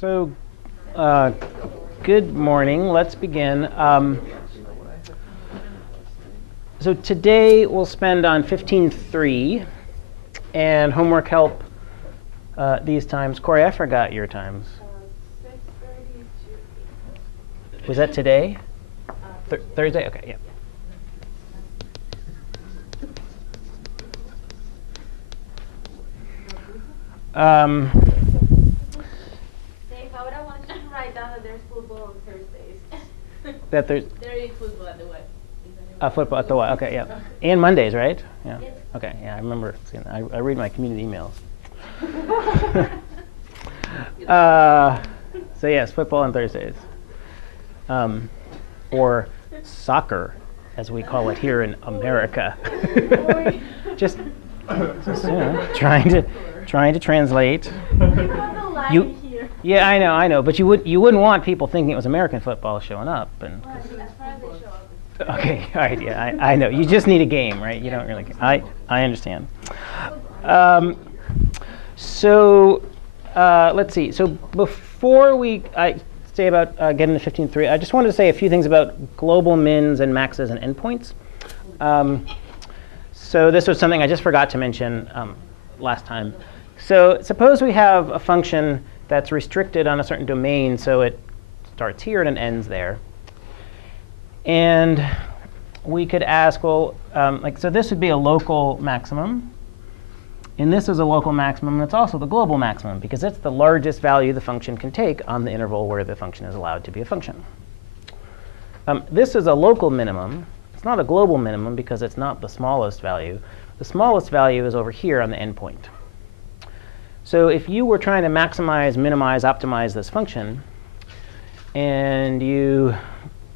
So, good morning. Let's begin. So today we'll spend on 15.3 and homework help these times. Corey, I forgot your times. 6:30 to 8. Was that today? Thursday? Okay, yeah. Dave, I would want to write down that there's football on Thursdays. That there's There is football at the what? football at the what? Okay, yeah. And Mondays, right? Yeah. Yes. Okay, yeah, I remember seeing that. I read my community emails. So yes, football on Thursdays. Or soccer, as we call it here in America. just you know, trying to translate. Yeah, I know, but you wouldn't want people thinking it was American football showing up. And As far as they show up. okay, all right, yeah, I know. You just need a game, right? You don't really. I understand. So let's see. So before I say about getting to 15.3, I just wanted to say a few things about global mins and maxes and endpoints. So this was something I just forgot to mention last time. So suppose we have a function that's restricted on a certain domain, so it starts here and it ends there. And we could ask, well, so this would be a local maximum. And this is a local maximum, and it's also the global maximum, because it's the largest value the function can take on the interval where the function is allowed to be a function. This is a local minimum. It's not a global minimum, because it's not the smallest value. The smallest value is over here on the endpoint. So if you were trying to maximize, minimize, optimize this function, and you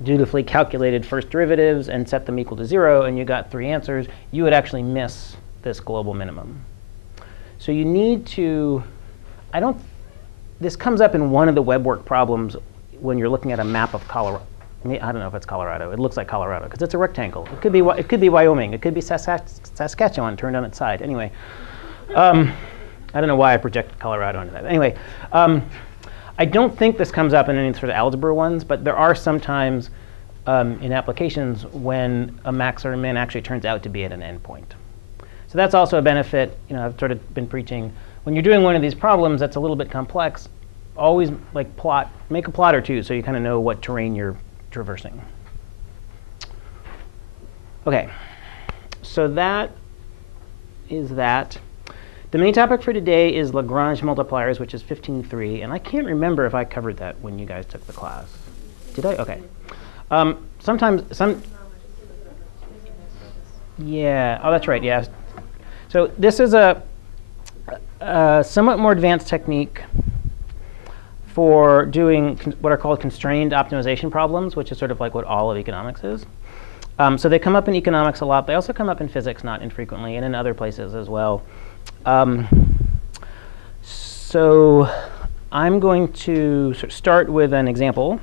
dutifully calculated first derivatives and set them equal to 0, and you got 3 answers, you would actually miss this global minimum. So you need to, this comes up in one of the web work problems when you're looking at a map of Colorado. I don't know if it's Colorado. It looks like Colorado, because it's a rectangle. It could be Wyoming. It could be Saskatchewan turned on its side. Anyway, I don't know why I projected Colorado into that. Anyway, I don't think this comes up in any sort of algebra ones, but there are sometimes in applications when a max or a min actually turns out to be at an endpoint. So that's also a benefit. I've sort of been preaching. When you're doing one of these problems that's a little bit complex, always make a plot or two so you kind of know what terrain you're traversing. OK, so that is that. The main topic for today is Lagrange multipliers, which is 15.3. And I can't remember if I covered that when you guys took the class. Did I? OK. Yeah. Oh, that's right. Yeah. So this is a somewhat more advanced technique for doing what are called constrained optimization problems, which is sort of like what all of economics is. So they come up in economics a lot. They also come up in physics not infrequently, and in other places as well. So I'm going to start with an example.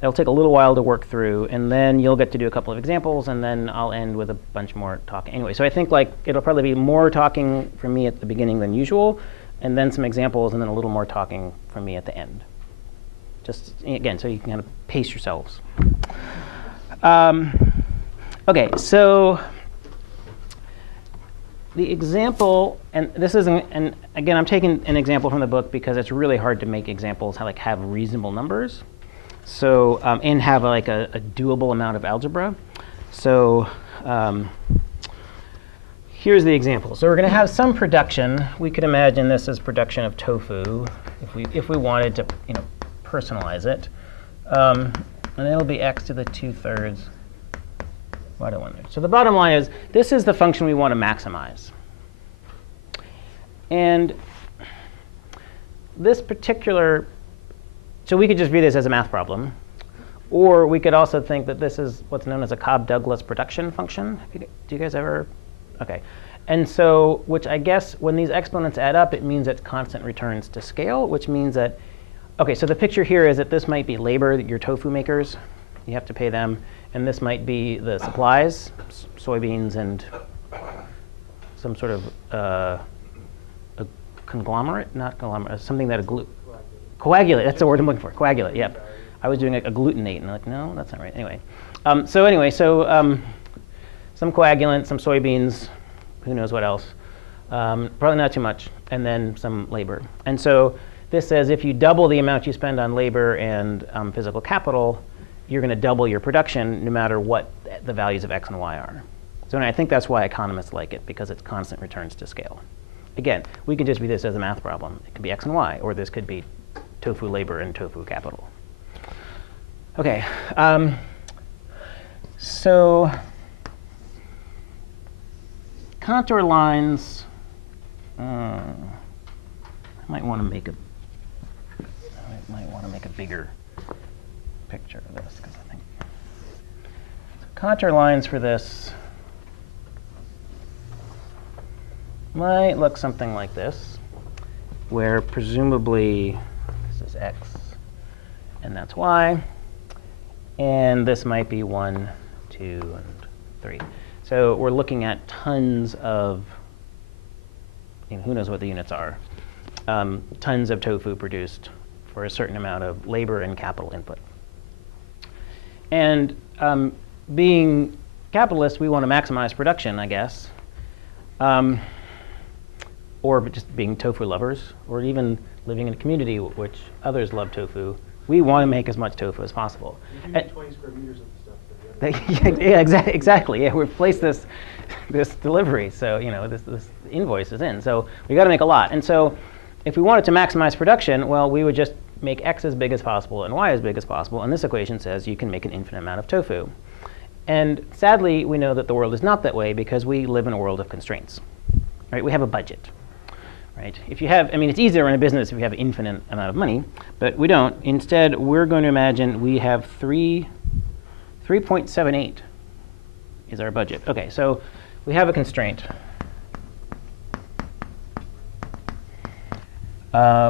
It'll take a little while to work through, and then you'll get to do a couple of examples, and then I'll end with a bunch more talking. Anyway, so I think it'll probably be more talking from me at the beginning than usual, and then some examples, and then a little more talking from me at the end. Just, again, so you can kind of pace yourselves. OK, so the example, and this is, and again, I'm taking an example from the book because it's really hard to make examples have reasonable numbers. So, and have a doable amount of algebra. So here's the example. So we're going to have some production. We could imagine this as production of tofu if we wanted to personalize it. And it'll be x to the 2/3. Why do I want it? So the bottom line is, this is the function we want to maximize. And this particular, so we could just view this as a math problem. Or we could also think that this is what's known as a Cobb-Douglas production function. Do you guys ever? OK. And so, which I guess when these exponents add up, it means it constant returns to scale, which means that, OK, so the picture here is that this might be labor, your tofu makers. You have to pay them. And this might be the supplies, soybeans and some sort of a conglomerate, not conglomerate, something that Coagulate, that's the word I'm looking for, coagulate, yep. I was doing a glutenate, and I'm like, no, that's not right. Anyway, some coagulant, some soybeans, who knows what else. Probably not too much, and then some labor. And so this says if you double the amount you spend on labor and physical capital, you're going to double your production no matter what the values of x and y are. So and I think that's why economists like it, because it's constant returns to scale. Again, we can just view this as a math problem. It could be x and y, or this could be tofu labor and tofu capital. OK, so contour lines, I might want to make a bigger picture of this, because I think contour lines for this might look something like this, where presumably this is x and that's y, and this might be 1, 2, and 3. So we're looking at tons of, who knows what the units are, tons of tofu produced for a certain amount of labor and capital input. And being capitalists, we want to maximize production, I guess. Or just being tofu lovers, or even living in a community which others love tofu. We want to make as much tofu as possible. You do need 20 square meters of the stuff. Yeah, exactly. Yeah, we've placed this delivery, so this invoice is in. So we got to make a lot. And so if we wanted to maximize production, well, we would just make x as big as possible and y as big as possible. And this equation says you can make an infinite amount of tofu. And sadly, we know that the world is not that way because we live in a world of constraints. Right? We have a budget. Right? If you have, it's easier in a business if you have an infinite amount of money, but we don't. Instead, we're going to imagine we have 3.78 is our budget. OK, so we have a constraint,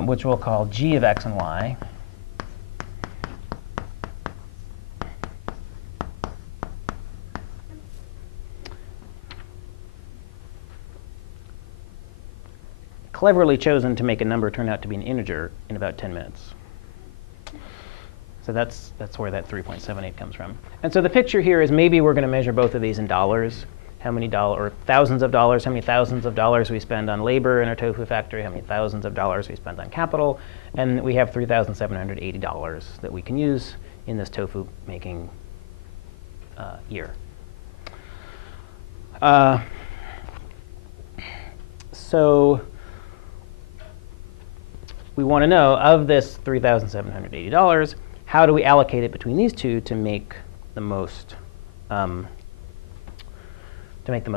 which we'll call g of x and y. Cleverly chosen to make a number turn out to be an integer in about 10 minutes. So that's where that 3.78 comes from. And so the picture here is maybe we're going to measure both of these in dollars. How many dollars, or thousands of dollars, how many thousands of dollars we spend on labor in our tofu factory, how many thousands of dollars we spend on capital. And we have $3,780 that we can use in this tofu making year. So we want to know, of this $3,780, how do we allocate it between these two to make the most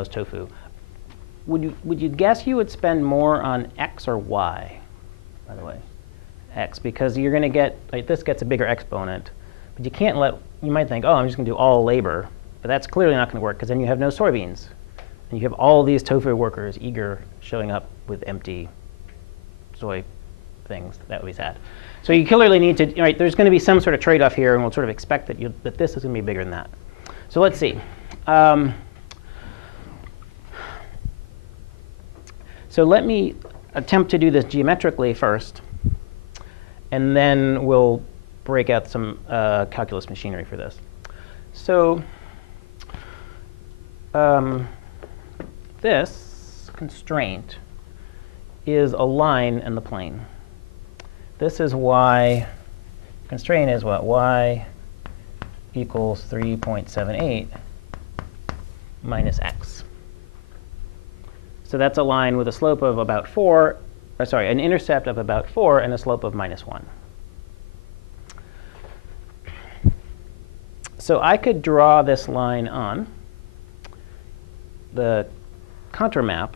tofu? Would you guess you would spend more on x or y, by the way? X, because you're going to get, this gets a bigger exponent, but you can't you might think, oh, I'm just going to do all labor, but that's clearly not going to work, because then you have no soybeans. And you have all these tofu workers eager showing up with empty soy things. That would be sad. So you clearly need to, there's going to be some sort of trade-off here, and we'll sort of expect that this is going to be bigger than that. So let's see. So let me attempt to do this geometrically first, and then we'll break out some calculus machinery for this. So this constraint is a line in the plane. This is y. Constraint is what? Y equals 3.78 minus x. So that's a line with a slope of about 4, an intercept of about 4 and a slope of minus 1. So I could draw this line on the contour map.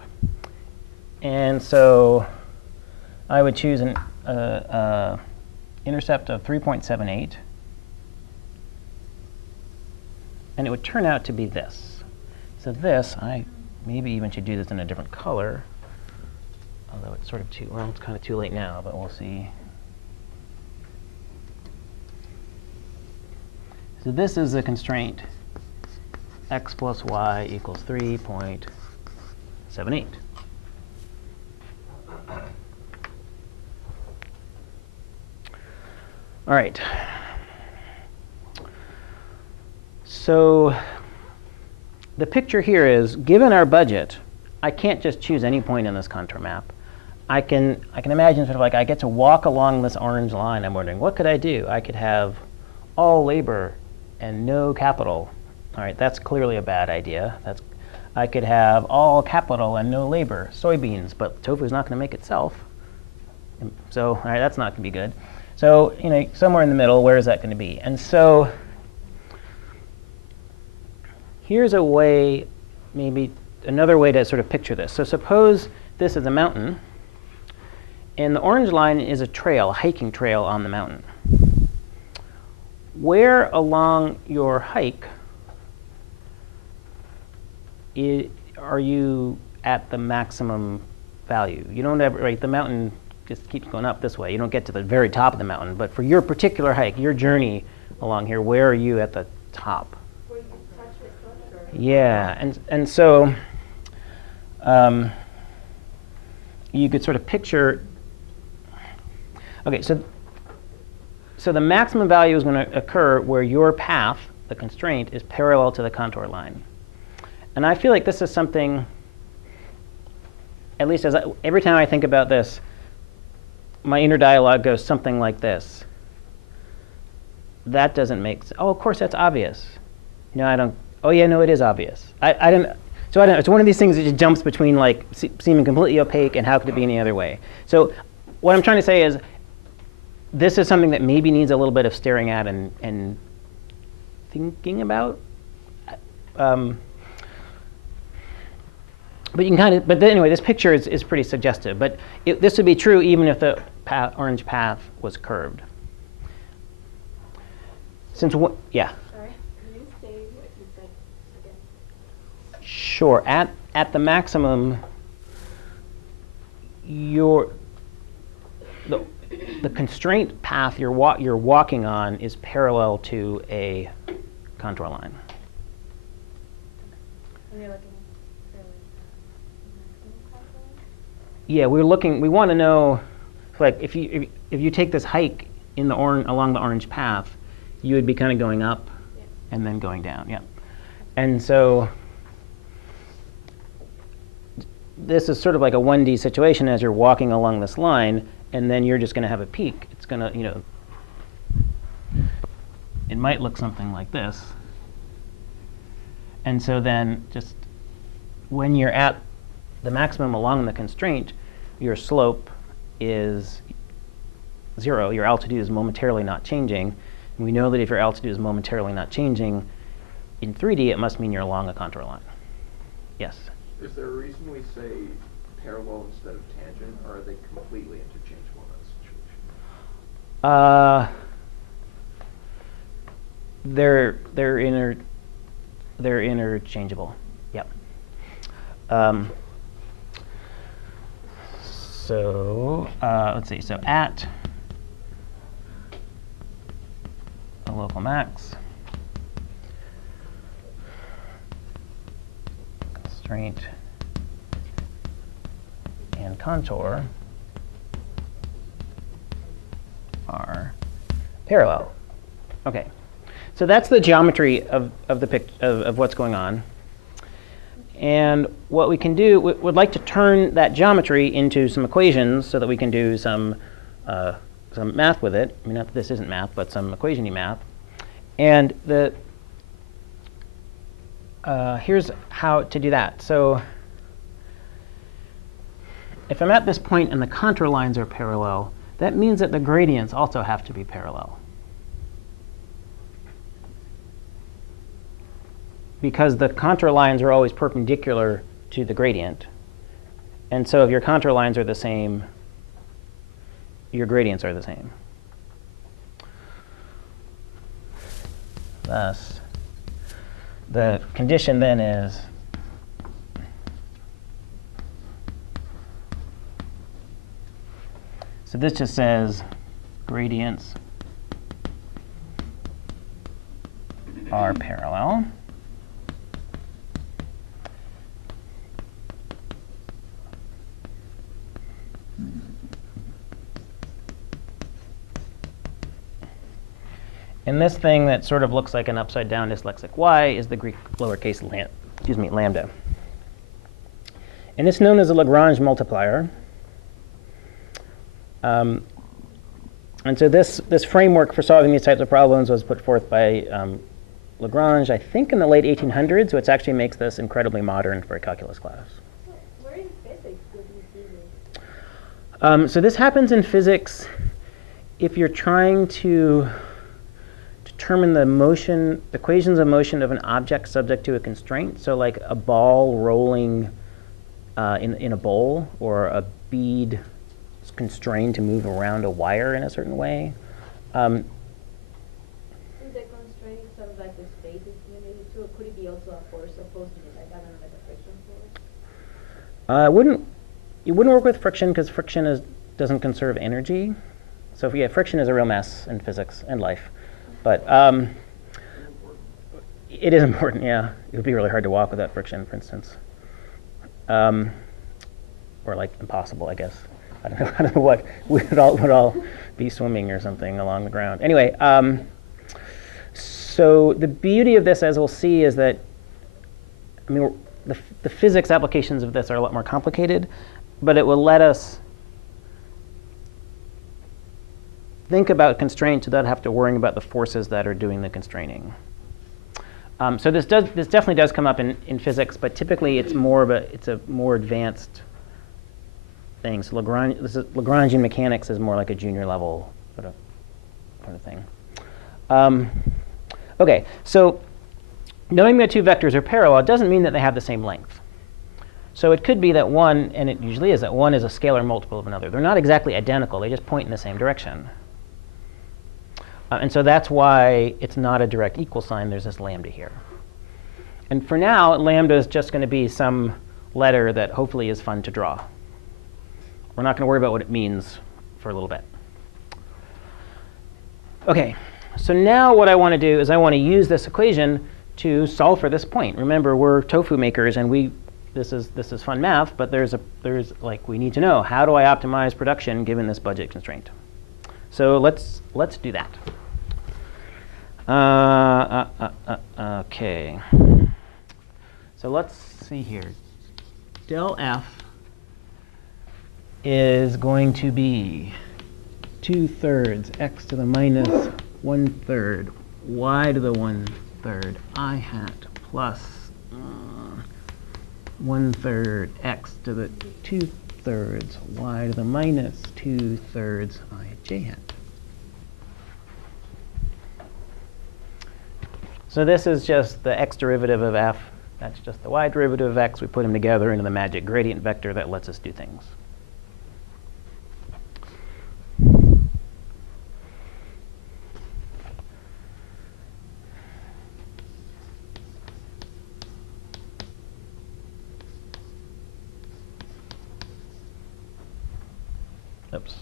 And so I would choose an intercept of 3.78. And it would turn out to be this. So this, I maybe even should do this in a different color. Although it's sort of it's kind of too late now, but we'll see. So this is the constraint. X plus y equals 3.78. All right. So the picture here is, given our budget, I can't just choose any point in this contour map. I can imagine sort of like I get to walk along this orange line. I'm wondering, what could I do? I could have all labor and no capital. All right, that's clearly a bad idea. I could have all capital and no labor, soybeans, but tofu's not going to make itself. So, all right, that's not going to be good. So, somewhere in the middle, where is that going to be? And so here's a way, maybe another way to sort of picture this. So suppose this is a mountain, and the orange line is a trail, a hiking trail on the mountain. Where along your hike are you at the maximum value? You don't ever, right, the mountain just keeps going up this way. You don't get to the very top of the mountain. But for your particular hike, your journey along here, where are you at the top? Where you touch the structure. Yeah, and so you could sort of picture. Okay, so the maximum value is going to occur where your path, the constraint, is parallel to the contour line. And I feel like this is something, at least every time I think about this, my inner dialogue goes something like this. That doesn't make sense. Oh, of course, that's obvious. No, I don't. Oh, yeah, no, it is obvious. I don't. So I don't know. It's one of these things that just jumps between like seeming completely opaque and how could it be any other way. So what I'm trying to say is this is something that maybe needs a little bit of staring at and thinking about. But you can kind of. But anyway, this picture is pretty suggestive. But this would be true even if the orange path was curved. Since what? Yeah. Sorry, can you say what you said again? Sure. At the maximum, the constraint path you're walking on is parallel to a contour line. And you're looking for maximum contour? Yeah, we want to know, like, if you take this hike in the along the orange path, you would be kind of going up and then going down. Yeah. And so this is sort of like a 1D situation as you're walking along this line, and then you're just going to have a peak. It's going to, it might look something like this. And so then just when you're at the maximum along the constraint, your slope is 0. Your altitude is momentarily not changing. And we know that if your altitude is momentarily not changing, in 3D, it must mean you're along a contour line. Yes? Is there a reason we say parallel instead of tangent, or are they completely interchangeable in that situation? They're interchangeable. Yep. So let's see. So at a local max, constraint and contour are parallel. Okay. So that's the geometry of what's going on. And what we can do, we'd like to turn that geometry into some equations so that we can do some math with it. I mean, not that this isn't math, but some equation-y math. And here's how to do that. So if I'm at this point and the contour lines are parallel, that means that the gradients also have to be parallel. Because the contour lines are always perpendicular to the gradient. And so if your contour lines are the same, your gradients are the same. Thus, the condition then is so this just says gradients are parallel. And this thing that sort of looks like an upside down dyslexic y is the Greek lowercase lambda. And it's known as a Lagrange multiplier. And so this framework for solving these types of problems was put forth by Lagrange, I think, in the late 1800s, which actually makes this incredibly modern for a calculus class. Where in physics do you see this? So this happens in physics if you're trying to determine the equations of motion of an object subject to a constraint. So like a ball rolling in a bowl, or a bead constrained to move around a wire in a certain way. Is the constraint sort of like the space is limited to, or could it be also a force opposed to it, like, I don't know, like a friction force? It wouldn't work with friction, because friction doesn't conserve energy. So yeah, friction is a real mess in physics and life. But it is important, yeah. It would be really hard to walk without friction, for instance. Or like impossible, I guess. I don't know what would all be swimming or something along the ground. Anyway, so the beauty of this, as we'll see, is that, I mean, the physics applications of this are a lot more complicated, but it will let us think about constraints without having to worry about the forces that are doing the constraining. So this definitely does come up in physics, but typically it's a more advanced thing. So Lagrangian mechanics is more like a junior level sort of thing. OK, so knowing that two vectors are parallel doesn't mean that they have the same length. So it could be that one, and it usually is, that one is a scalar multiple of another. They're not exactly identical. They just point in the same direction. And so that's why it's not a direct equal sign. There's this lambda here. And for now, lambda is just going to be some letter that hopefully is fun to draw. We're not going to worry about what it means for a little bit. OK, so now what I want to do is I want to use this equation to solve for this point. Remember, we're tofu makers, and this is fun math, but we need to know, how do I optimize production given this budget constraint? So let's do that. OK. So let's see here. Del f is going to be 2/3 x to the minus 1/3 y to the 1/3 I hat plus 1/3 x to the 2/3 y to the minus 2/3 I j hat. So this is just the x derivative of f. That's just the y derivative of x. We put them together into the magic gradient vector that lets us do things. Oops.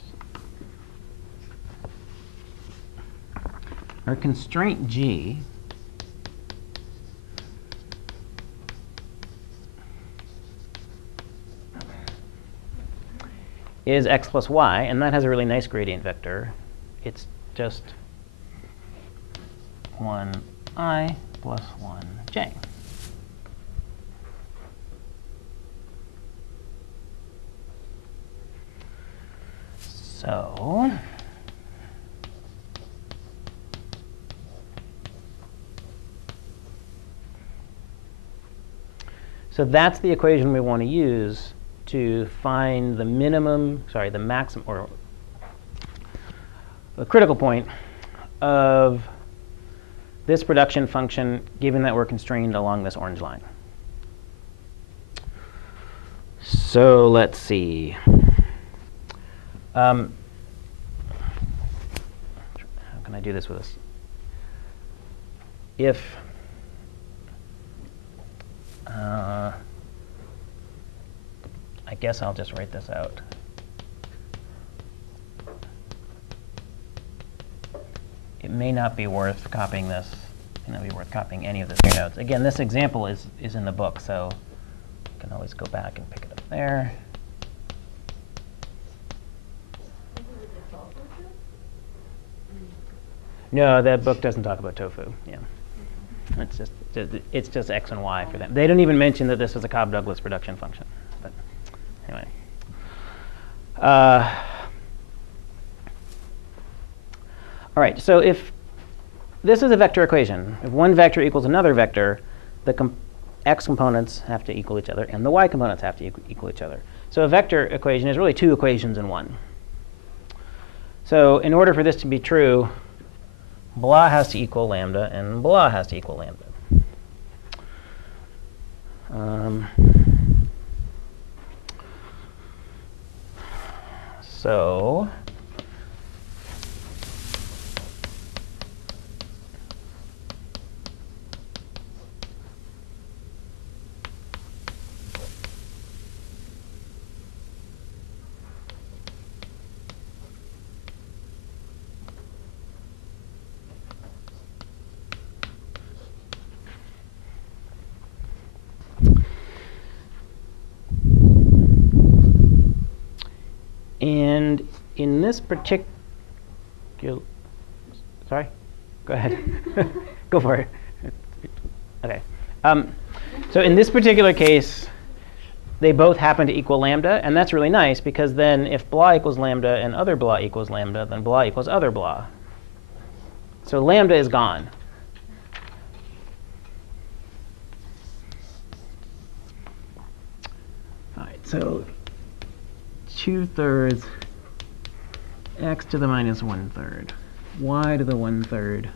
Our constraint G is x plus y, and that has a really nice gradient vector. It's just 1i plus 1j. So that's the equation we want to use to find the maximum, or the critical point of this production function, given that we're constrained along this orange line. So let's see. How can I do this with this? If I guess I'll just write this out. It may not be worth copying this. It may not be worth copying any of this in your notes. Again, this example is in the book, so you can always go back and pick it up there. No, that book doesn't talk about tofu. Yeah, it's just x and y for them. They don't even mention that this is a Cobb-Douglas reduction function. But anyway. All right, so if this is a vector equation, if one vector equals another vector, the x components have to equal each other, and the y components have to equal each other. So a vector equation is really two equations in one. So in order for this to be true, blah has to equal lambda, and blah has to equal lambda. So and in this particular, sorry, go ahead, go for it. Okay. So in this particular case, they both happen to equal lambda, and that's really nice because then if blah equals lambda and other blah equals lambda, then blah equals other blah. So lambda is gone. All right, so 2/3 x to the minus 1/3 y to the 1/3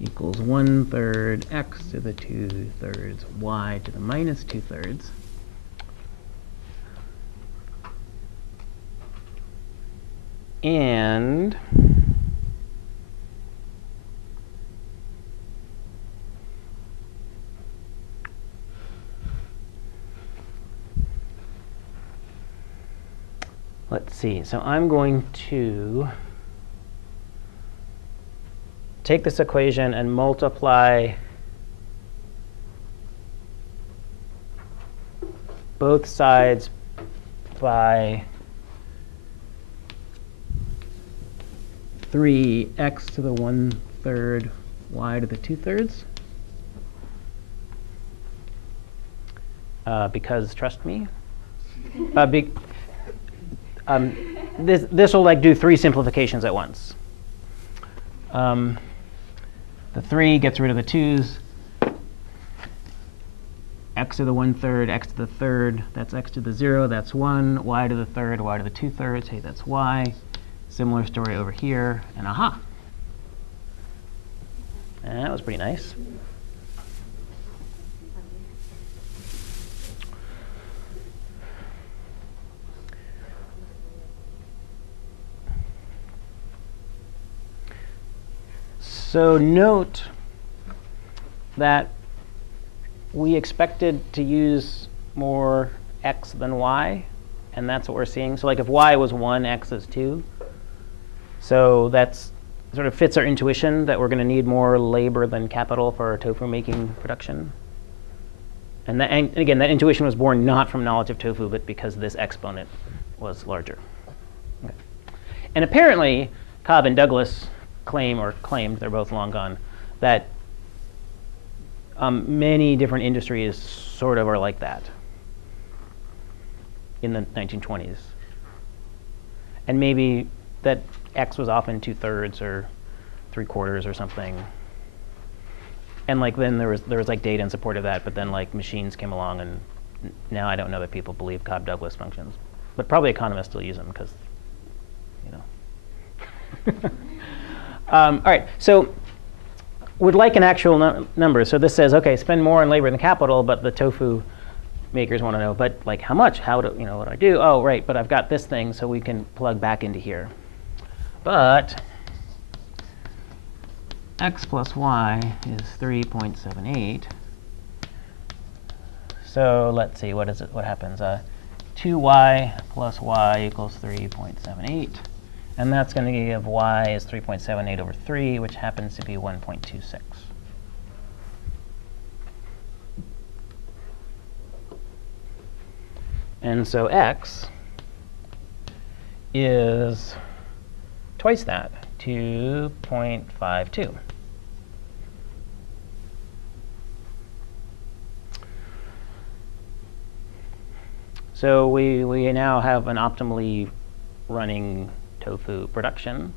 equals 1/3 x to the 2/3 y to the minus 2/3. And let's see. So I'm going to take this equation and multiply both sides by 3x to the 1/3 y to the 2/3. Because trust me. This will like do 3 simplifications at once. The 3 gets rid of the 2's. X to the 1/3, x to the 3rd, that's x to the 0, that's 1. Y to the 3rd, y to the 2/3, hey, that's y. Similar story over here, and aha. And that was pretty nice. So note that we expected to use more x than y, and that's what we're seeing. So like if y was 1, x is 2. So that's sort of fits our intuition that we're going to need more labor than capital for our tofu making production. And again, that intuition was born not from knowledge of tofu, but because this exponent was larger. Okay. And apparently, Cobb and Douglas claimed, they're both long gone, that many different industries sort of are like that in the 1920s. And maybe that x was often 2/3 or 3/4 or something. And like then there was like data in support of that, but then like machines came along, and now I don't know that people believe Cobb-Douglas functions. But probably economists still use them because, you know. All right, so would like an actual number. So this says, okay, spend more on labor than capital, but the tofu makers want to know, but like how much? How do you know what I do? Oh, right, but I've got this thing, so we can plug back into here. But x plus y is 3.78. So let's see, what is it? What happens? 2y plus y equals 3.78. And that's going to give y is 3.78 over 3, which happens to be 1.26. And so x is twice that. 2.52. So we now have an optimally running tofu production.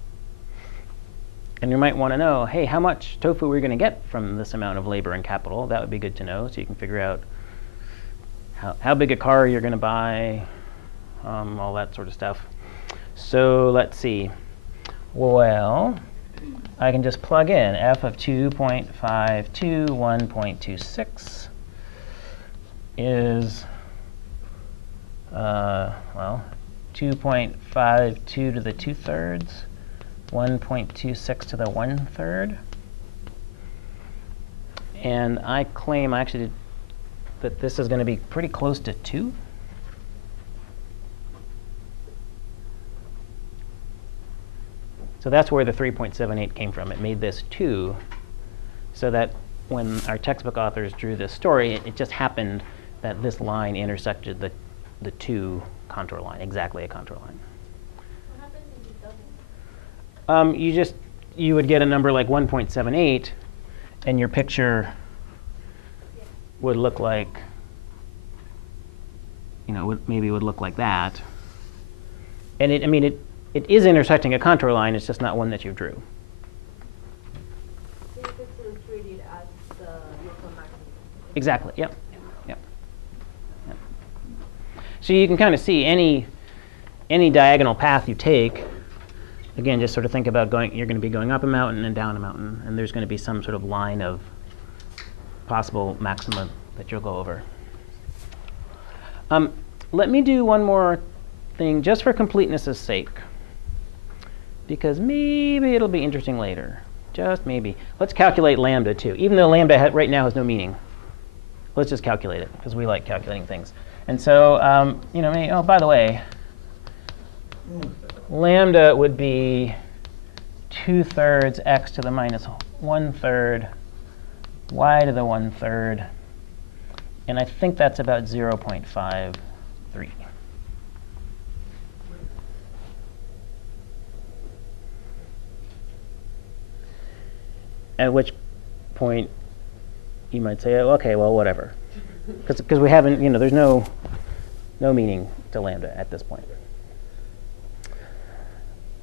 And you might want to know, hey, how much tofu are we going to get from this amount of labor and capital? That would be good to know, so you can figure out how big a car you're going to buy, all that sort of stuff. So let's see. Well, I can just plug in f of 2.52, 1.26 is, well, 2.52 to the 2/3, 1.26 to the 1/3. And I claim actually that this is going to be pretty close to 2. So that's where the 3.78 came from. It made this 2, so that when our textbook authors drew this story, it just happened that this line intersected the 2 contour line, exactly a contour line. What happens if it doesn't? You would get a number like 1.78, and your picture would look like, maybe would look like that. And it is intersecting a contour line. It's just not one that you drew. So you could still treat it as the local maximum. Exactly. Yep. Yep. Yep. So you can kind of see any diagonal path you take. Again, just sort of think about you're going to be going up a mountain and down a mountain, and there's going to be some sort of line of possible maxima that you'll go over. Let me do one more thing just for completeness' sake, because maybe it'll be interesting later. Just maybe. Let's calculate lambda too, even though lambda right now has no meaning. Let's just calculate it, because we like calculating things. And so, oh, by the way, lambda would be 2/3 x to the minus 1/3 y to the 1/3. And I think that's about 0.53. At which point you might say, oh, OK, well, whatever. Because we haven't, there's no meaning to lambda at this point.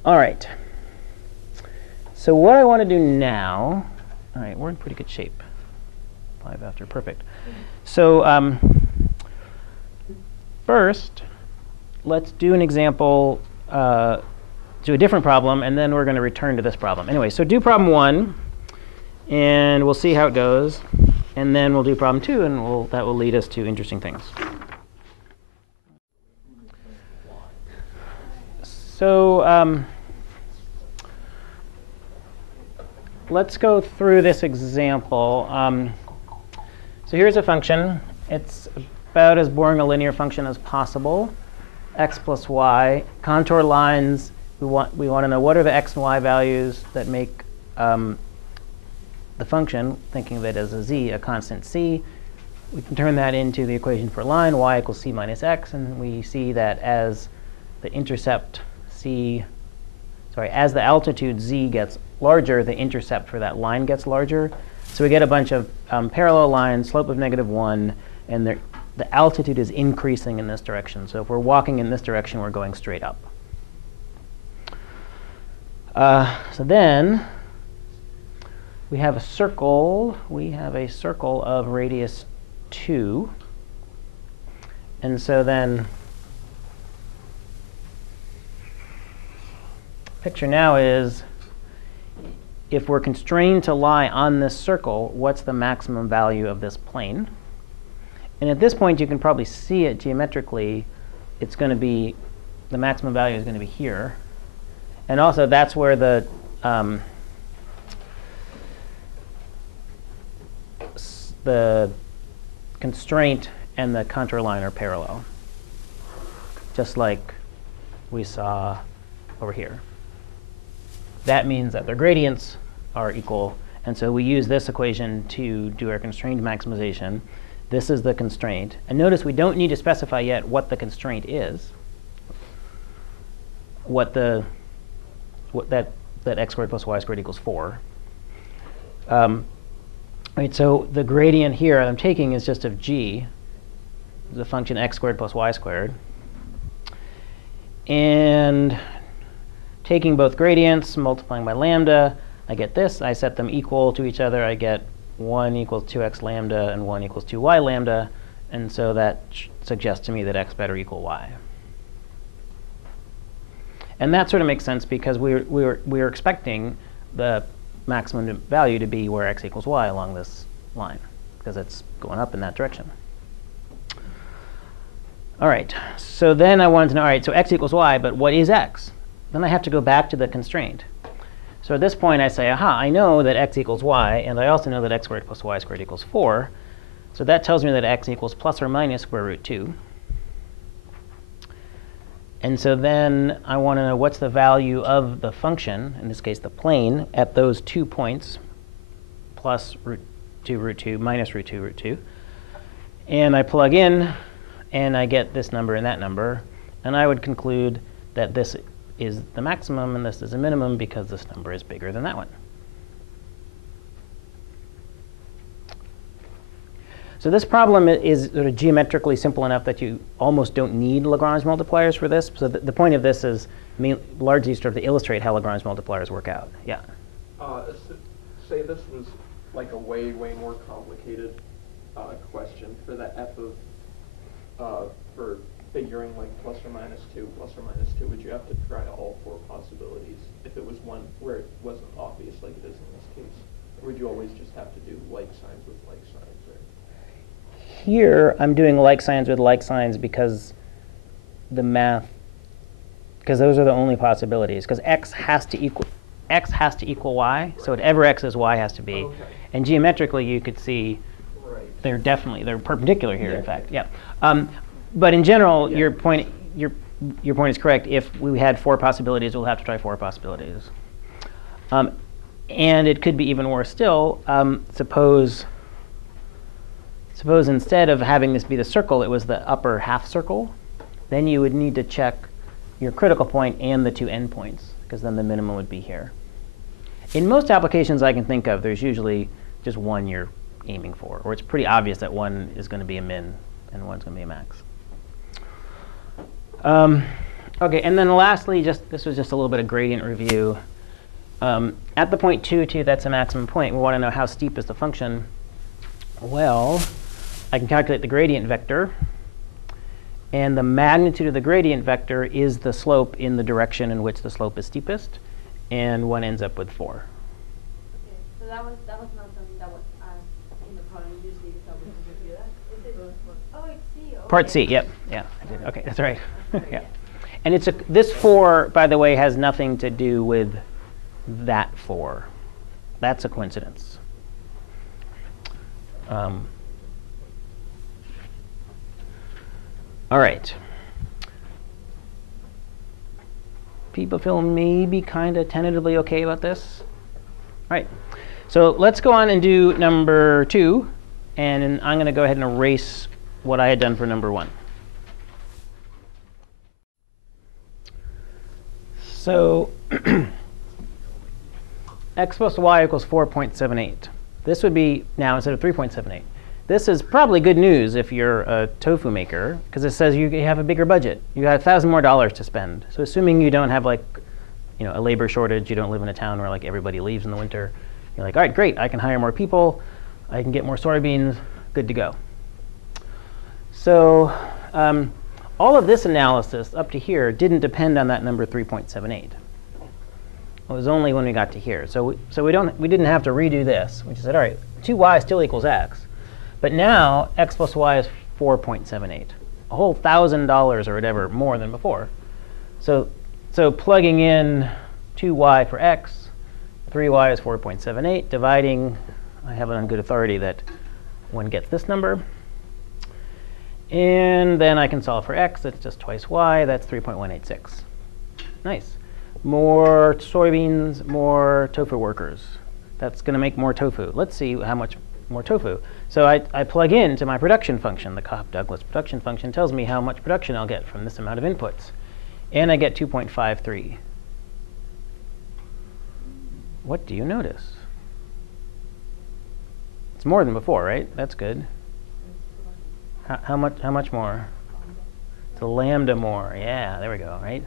All right. So what I want to do now, all right, we're in pretty good shape. 5 after, perfect. So first, let's do an example, do a different problem, and then we're going to return to this problem. Anyway, so do problem 1, and we'll see how it goes. And then we'll do problem 2, and that will lead us to interesting things. So let's go through this example. So here's a function. It's about as boring a linear function as possible. X plus y. Contour lines, we want to know what are the x and y values that make the function, thinking of it as a z, a constant c. We can turn that into the equation for a line, y equals c minus x. And we see that as the intercept as the altitude z gets larger, the intercept for that line gets larger. So we get a bunch of parallel lines, slope of -1, and the altitude is increasing in this direction. So if we're walking in this direction, we're going straight up. So then we have a circle. We have a circle of radius 2. And so then picture now is, if we're constrained to lie on this circle, what's the maximum value of this plane? And at this point, you can probably see it geometrically. It's going to be, the maximum value is going to be here. And also, that's where the constraint and the contour line are parallel, just like we saw over here. That means that their gradients are equal. And so we use this equation to do our constrained maximization. This is the constraint. And notice we don't need to specify yet what the constraint is, what that that x squared plus y squared equals 4. Right, so the gradient here I'm taking is just of g, the function x squared plus y squared. And taking both gradients, multiplying by lambda, I get this. I set them equal to each other. I get 1 equals 2x lambda and 1 equals 2y lambda. And so that suggests to me that x better equal y. And that sort of makes sense because we were expecting the maximum value to be where x equals y along this line, because it's going up in that direction. All right, so then I wanted to know, all right, so x equals y, but what is x? Then I have to go back to the constraint. So at this point, I say, aha, I know that x equals y, and I also know that x squared plus y squared equals 4. So that tells me that x equals plus or minus square root 2. And so then I want to know what's the value of the function, in this case the plane, at those 2 points, plus root 2, minus root 2, root 2. And I plug in, and I get this number and that number. And I would conclude that this is the maximum and this is a minimum because this number is bigger than that one. So this problem is sort of geometrically simple enough that you almost don't need Lagrange multipliers for this. So the point of this is largely sort of to illustrate how Lagrange multipliers work out. Yeah? Say this was like a way more complicated question for the f of, for figuring like plus or minus 2, would you have to try all 4 possibilities if it was one where it wasn't obvious like it is in this case? Or would you always just have to do like signs with like signs? Or? Here, I'm doing like signs with like signs because the math, because those are the only possibilities. Because x has to equal y, so whatever x is, y has to be. Okay. And geometrically, you could see they're perpendicular here. Yeah. In fact, yeah. But in general, yeah. Your point is correct. If we had 4 possibilities, we'll have to try 4 possibilities. And it could be even worse still. Suppose instead of having this be the circle, it was the upper half circle. Then you would need to check your critical point and the 2 endpoints, because then the minimum would be here. In most applications I can think of, there's usually just one you're aiming for, or it's pretty obvious that one is going to be a min and one's going to be a max. OK, and then lastly, this was just a little bit of gradient review. At the point 2, 2, that's a maximum point. We want to know how steep is the function. Well, I can calculate the gradient vector. And the magnitude of the gradient vector is the slope in the direction in which the slope is steepest. And one ends up with 4. Okay, so that was not something that was asked in the problem usually, so we can review that. Is it? Oh, it's C. Okay. Part C, yep. Yeah, I did. OK, that's right. Yeah. And this 4, by the way, has nothing to do with that 4. That's a coincidence. All right. People feel maybe kind of tentatively OK about this? All right. So let's go on and do number 2. And I'm going to go ahead and erase what I had done for number 1. So x plus y equals 4.78. This would be now instead of 3.78. This is probably good news if you're a tofu maker, because it says you have a bigger budget. You got $1,000 more to spend. So assuming you don't have like, a labor shortage, you don't live in a town where like everybody leaves in the winter, you're like, all right, great, I can hire more people, I can get more soybeans, good to go. So all of this analysis up to here didn't depend on that number 3.78. It was only when we got to here. So we didn't have to redo this. We just said, all right, 2y still equals x. But now x plus y is 4.78, a whole $1,000 or whatever more than before. So plugging in 2y for x, 3y is 4.78. Dividing, I have it on good authority that one gets this number. And then I can solve for x. That's just twice y. That's 3.186. Nice. More soybeans, more tofu workers. That's going to make more tofu. Let's see how much more tofu. So I plug into my production function. The Cobb-Douglas production function tells me how much production I'll get from this amount of inputs. And I get 2.53. what do you notice? It's more than before, right? That's good. How much more? It's a lambda more. Yeah, there we go, right?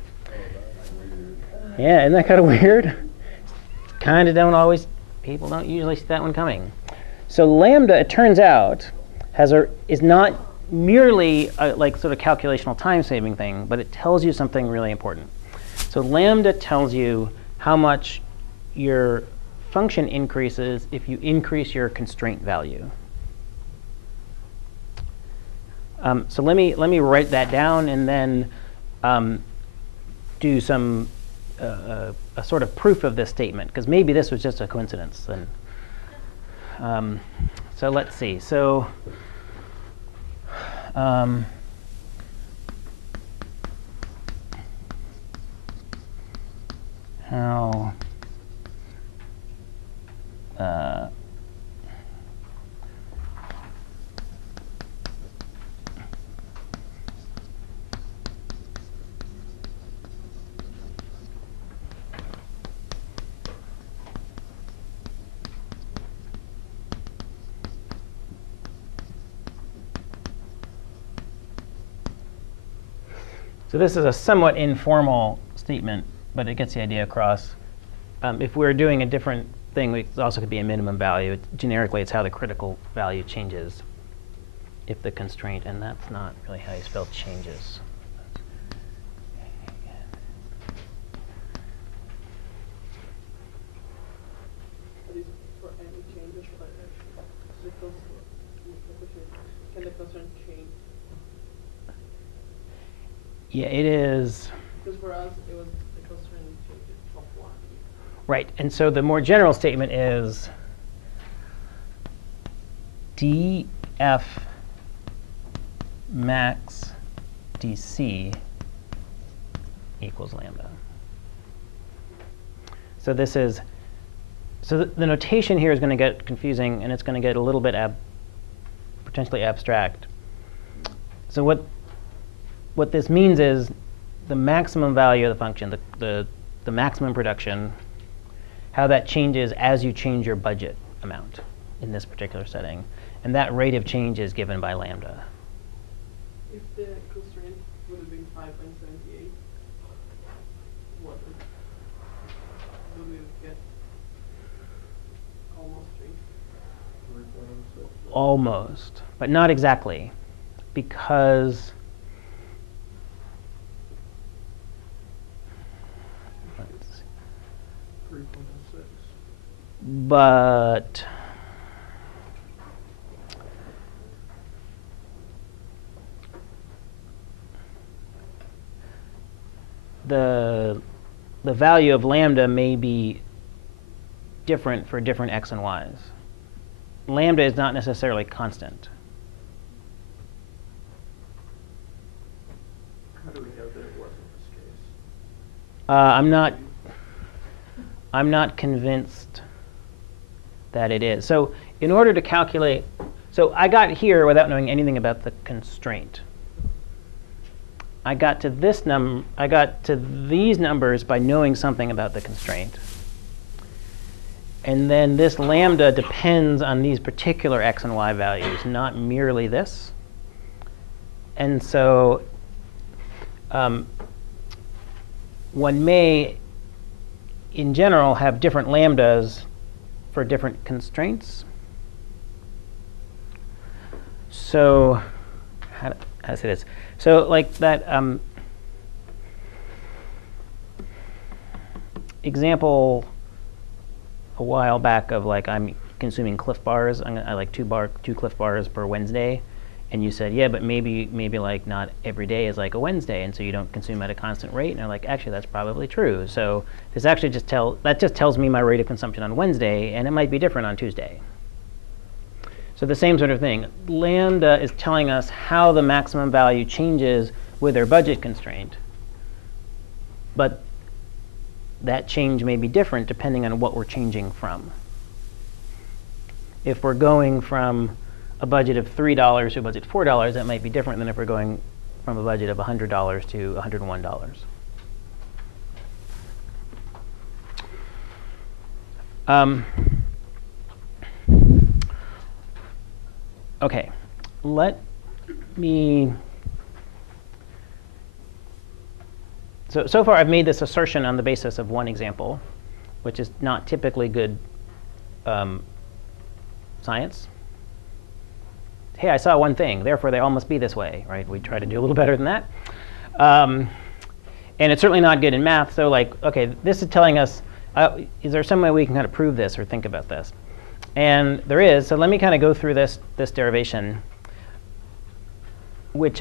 Yeah, isn't that kind of weird? Kind of people don't usually see that one coming. So lambda, it turns out, is not merely a sort of calculational time-saving thing, but it tells you something really important. So lambda tells you how much your function increases if you increase your constraint value. So let me write that down and then do some a sort of proof of this statement, because maybe this was just a coincidence. Then, so let's see. So how so this is a somewhat informal statement, but it gets the idea across. If we're doing a different thing, it also could be a minimum value. Generically, it's how the critical value changes if the constraint, and that's not really how you spell changes. For any changes, can the constraint change? Yeah, it is. Because for us, it was the constraint changes of 1. Right, and so the more general statement is df max dc equals lambda. So this is, so the notation here is going to get confusing, and it's going to get a little bit potentially abstract. So what this means is the maximum value of the function, the maximum production, how that changes as you change your budget amount in this particular setting. And that rate of change is given by lambda. If the constraint would have been 5.78, what would we get? Almost 3. Almost, but not exactly, because but the value of lambda may be different for different x and y's. Lambda is not necessarily constant. How do we know that it wasn't this case? I'm not convinced that it is. So in order to calculate, so I got here without knowing anything about the constraint. I got to these numbers by knowing something about the constraint. And then this lambda depends on these particular x and y values, not merely this. And so one may, in general, have different lambdas for different constraints. So how to say this? So like that example a while back of like I'm consuming Cliff Bars. I like two Cliff Bars per Wednesday. And you said, yeah, but maybe like not every day is like a Wednesday, and so you don't consume at a constant rate. And I'm like, actually, that's probably true. So this actually just tells me my rate of consumption on Wednesday, and it might be different on Tuesday. So the same sort of thing. Lambda is telling us how the maximum value changes with our budget constraint, but that change may be different depending on what we're changing from. If we're going from a budget of $3 to a budget of $4, that might be different than if we're going from a budget of $100 to $101. OK, let me. So far, I've made this assertion on the basis of one example, which is not typically good science. Hey, I saw one thing, therefore they all must be this way, right? We try to do a little better than that. And it's certainly not good in math. So like, OK, this is telling us, is there some way we can kind of prove this or think about this? And there is. So let me kind of go through this derivation, which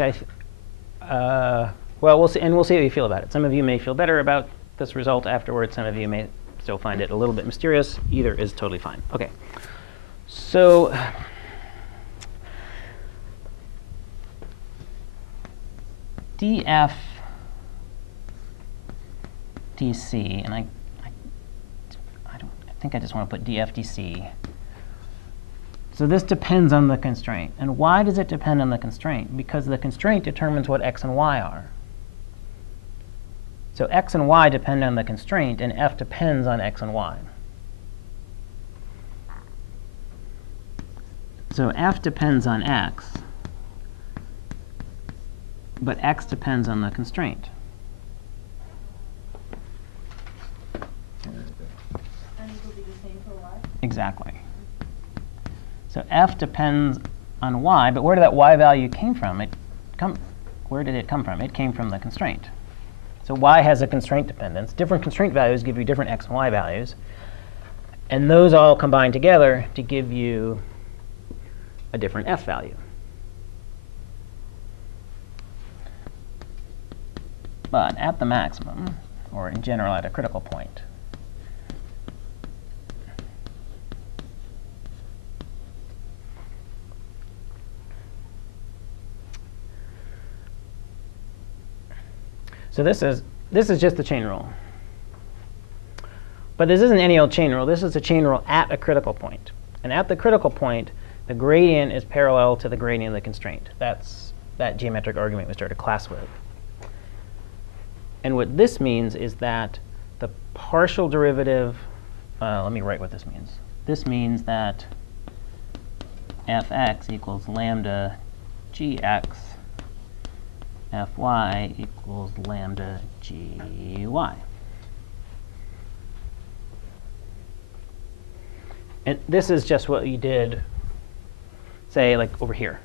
well, we'll see, and we'll see how you feel about it. Some of you may feel better about this result afterwards. Some of you may still find it a little bit mysterious. Either is totally fine. OK. So df dc, and I think I just want to put df dc. So this depends on the constraint. And why does it depend on the constraint? Because the constraint determines what x and y are. So x and y depend on the constraint, and f depends on x and y. So f depends on x, but x depends on the constraint. And it will be the same for y? Exactly. So f depends on y, but where did that y value came from? Where did it come from? It came from the constraint. So y has a constraint dependence. Different constraint values give you different x and y values. And those all combine together to give you a different f value. But at the maximum, or in general at a critical point, so this is just the chain rule. But this isn't any old chain rule. This is a chain rule at a critical point. And at the critical point, the gradient is parallel to the gradient of the constraint. That's that geometric argument we started class with. And what this means is that the partial derivative, let me write what this means. This means that fx equals lambda gx, fy equals lambda gy. And this is just what you did, say, like over here.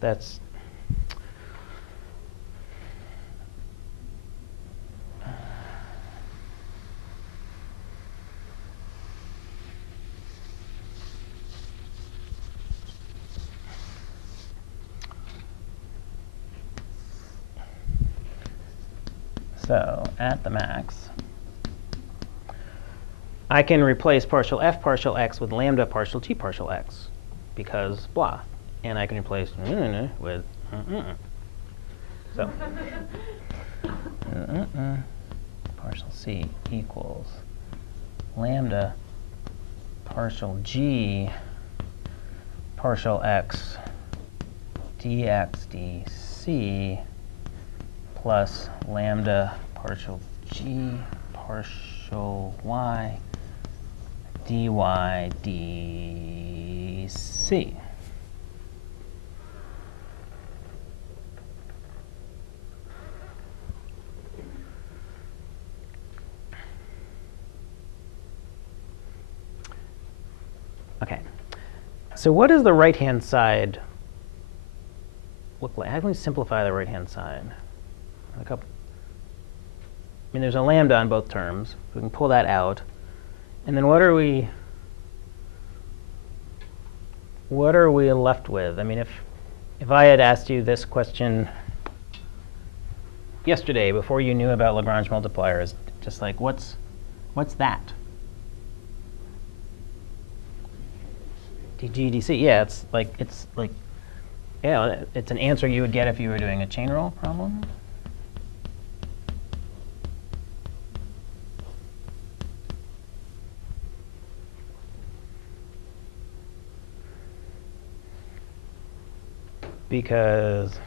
That's so at the max, I can replace partial f partial x with lambda partial t partial x, because blah. And I can replace with so partial c equals lambda partial g partial x dx dc plus lambda partial g partial y dy dc. OK. So what does the right-hand side look like? How can we simplify the right-hand side? I mean, there's a lambda on both terms. We can pull that out. And then what are we left with? I mean, if I had asked you this question yesterday before you knew about Lagrange multipliers, just like, what's that? dg dc. Yeah, it's like yeah, it's an answer you would get if you were doing a chain rule problem. Because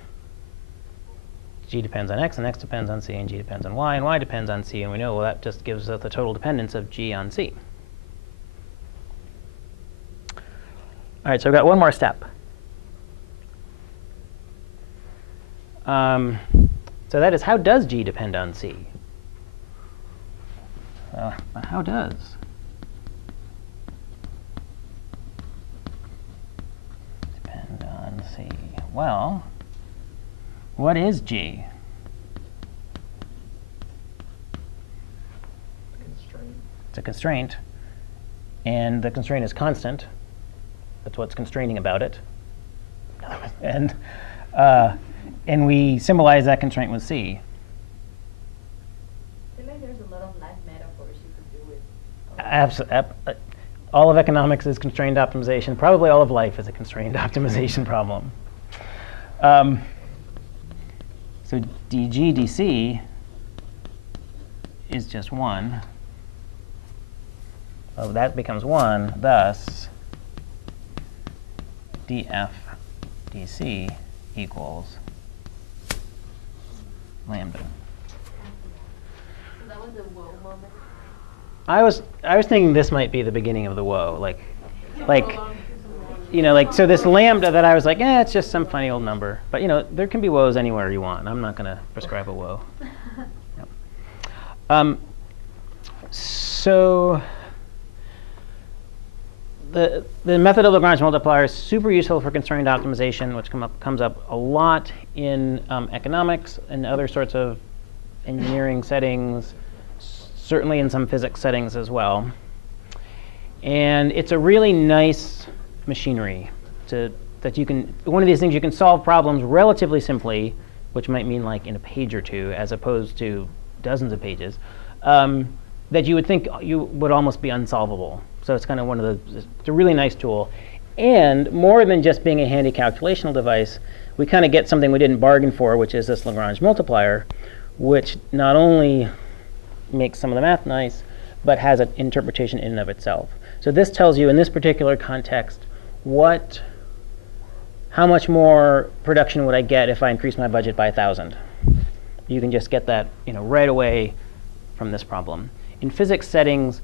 g depends on x, and x depends on c, and g depends on y, and y depends on c. And we know, well, that just gives us the total dependence of g on c. All right, so I've got one more step. So that is, how does G depend on C? How does? Depend on C. Well, what is G? Constraint. It's a constraint, and the constraint is constant. That's what's constraining about it. And we symbolize that constraint with C. I feel like there's a lot of life metaphors you could do with. All of economics is constrained optimization. Probably all of life is a constrained optimization problem. So dg dc is just 1. Oh, that becomes 1. Thus, df dc equals lambda. So that was the whoa moment. I was thinking this might be the beginning of the woe, like, you know, like, so this lambda that I was like, it's just some funny old number. But you know, there can be woes anywhere you want. I'm not going to prescribe a woe. Yep. So the method of Lagrange multiplier is super useful for constrained optimization, which comes up a lot in economics and other sorts of engineering settings, certainly in some physics settings as well. And it's a really nice machinery that you can, one of these things you can solve problems relatively simply, which might mean like in a page or two as opposed to dozens of pages, that you would think you would almost be unsolvable. So it's kind of one of the, it's a really nice tool. And more than just being a handy calculational device, we kind of get something we didn't bargain for, which is this Lagrange multiplier, which not only makes some of the math nice, but has an interpretation in and of itself. So this tells you in this particular context how much more production would I get if I increase my budget by 1,000. You can just get that, you know, right away from this problem. In physics settings,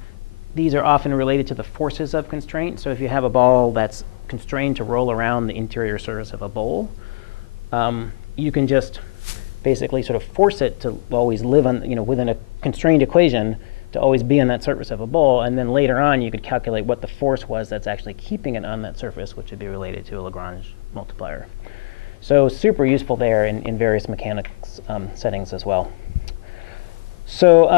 these are often related to the forces of constraint. So if you have a ball that's constrained to roll around the interior surface of a bowl, you can just basically sort of force it to always live on, you know, within a constrained equation to always be on that surface of a bowl. And then later on, you could calculate what the force was that's actually keeping it on that surface, which would be related to a Lagrange multiplier. So super useful there in various mechanics settings as well. So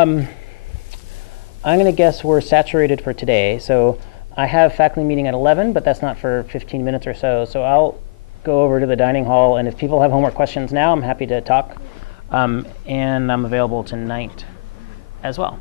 I'm going to guess we're saturated for today. So I have faculty meeting at 11, but that's not for 15 minutes or so. So I'll go over to the dining hall, and if people have homework questions now, I'm happy to talk. And I'm available tonight as well.